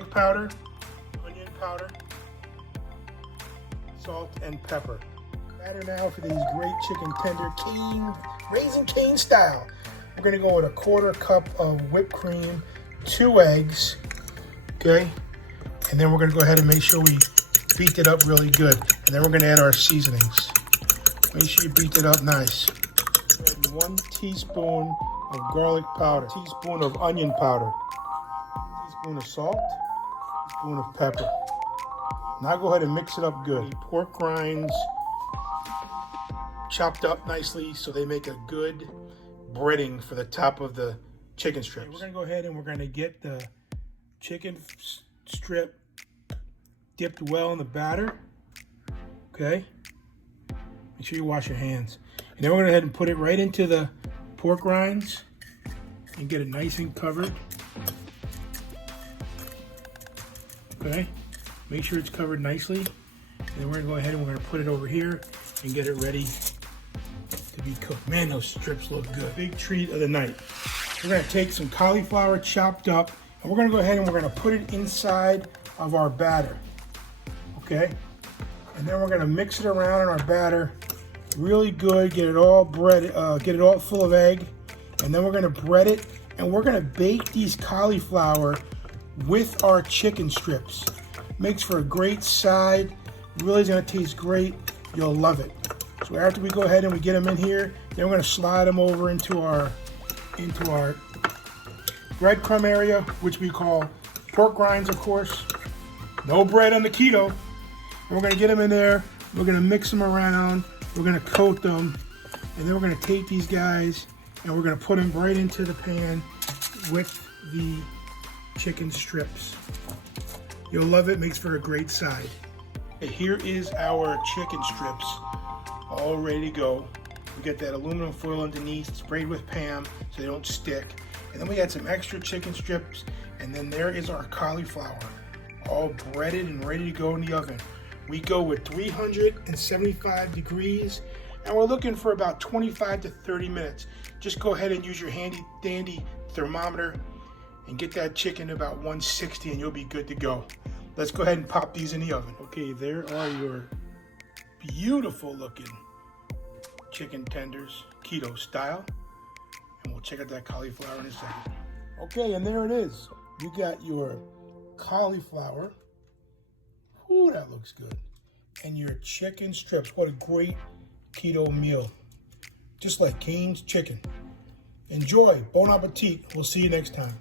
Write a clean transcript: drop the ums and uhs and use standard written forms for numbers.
garlic powder, onion powder, salt, and pepper. Batter now for these great chicken tender, Raising Cane style. We're gonna go with a 1/4 cup of whipped cream, 2 eggs, okay? And then we're gonna go ahead and make sure we beat it up really good. And then we're gonna add our seasonings. Make sure you beat it up nice. Add 1 teaspoon of garlic powder, teaspoon of onion powder, teaspoon of salt, teaspoon of pepper. Now go ahead and mix it up good. Pork rinds chopped up nicely so they make a good breading for the top of the chicken strips. Okay, we're gonna go ahead and we're gonna get the chicken strip dipped well in the batter. Okay, make sure you wash your hands. And then we're gonna go ahead and put it right into the pork rinds and get it nice and covered. Okay, make sure it's covered nicely. And then we're gonna go ahead and we're gonna put it over here and get it ready to be cooked. Man, those strips look good. Big treat of the night. We're gonna take some cauliflower chopped up and we're gonna go ahead and we're gonna put it inside of our batter. Okay, and then we're gonna mix it around in our batter really good, get it all breaded, get it all full of egg, and then we're gonna bread it and we're gonna bake these cauliflower with our chicken strips. Makes for a great side, really is gonna taste great, you'll love it. So after we go ahead and we get them in here, then we're gonna slide them over into our breadcrumb area, which we call pork rinds, of course. No bread on the keto. And we're gonna get them in there, we're gonna mix them around, we're gonna coat them, and then we're gonna take these guys and we're gonna put them right into the pan with the chicken strips. You'll love it, makes for a great side. Here is our chicken strips, all ready to go. We get that aluminum foil underneath, sprayed with Pam so they don't stick. And then we add some extra chicken strips, and then there is our cauliflower, all breaded and ready to go in the oven. We go with 375 degrees, and we're looking for about 25 to 30 minutes. Just go ahead and use your handy dandy thermometer and get that chicken to about 160 and you'll be good to go. Let's go ahead and pop these in the oven. Okay, there are your beautiful looking chicken tenders, keto style. And we'll check out that cauliflower in a second. Okay, and there it is. You got your cauliflower. Ooh, that looks good. And your chicken strips. What a great keto meal. Just like Cane's chicken. Enjoy. Bon appetit. We'll see you next time.